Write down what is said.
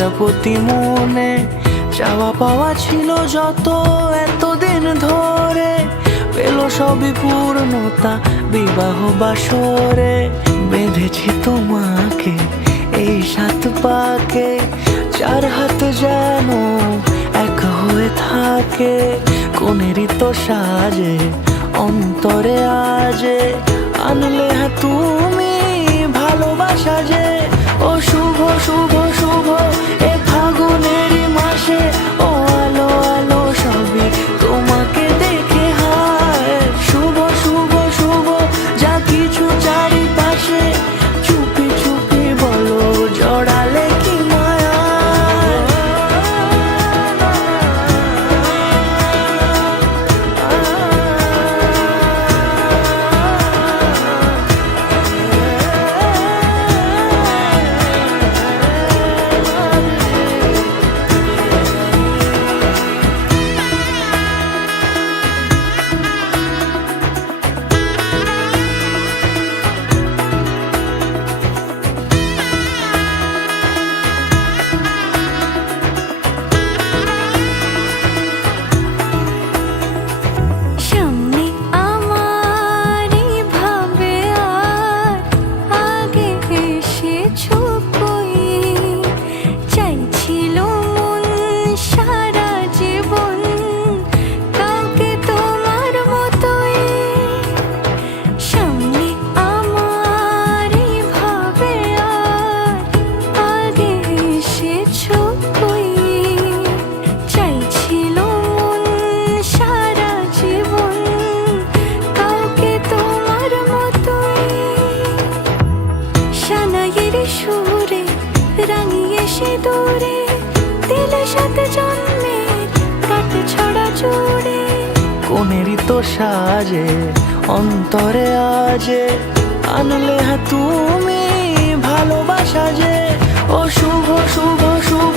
প্রজাপতি মনে চাওয়া পাওয়া ছিল যত এতদিন ধরে, পেল সবই পূর্ণতা বিবাহ বাসরে। বেঁধেছি তোমাকে এই 7 পাকে, 4 হাত যেন এক হয়ে থাকে। কোনেরই তো সাজে অন্তরে আজে আনলে তুমি ভালোবাসা যে। ও শুভ শুভ শুভ এ ফাগুনেরই মাসে, ও আলো আলো সবই তোমাকে দেখে হায়। শুভ শুভ শুভ যা কিছু চারিপাশে, চুপি চুপি বলো জড়ালে কি মায়া। সুরে রাঙিয়ে সে দূরে দিলে 7 জন্মের কাট ছড়া জুড়ে। কোনেরই তো সাজে অন্তরে আজে আনলে তুমি ভালোবাসা যে। ও শুভ শুভ শুভ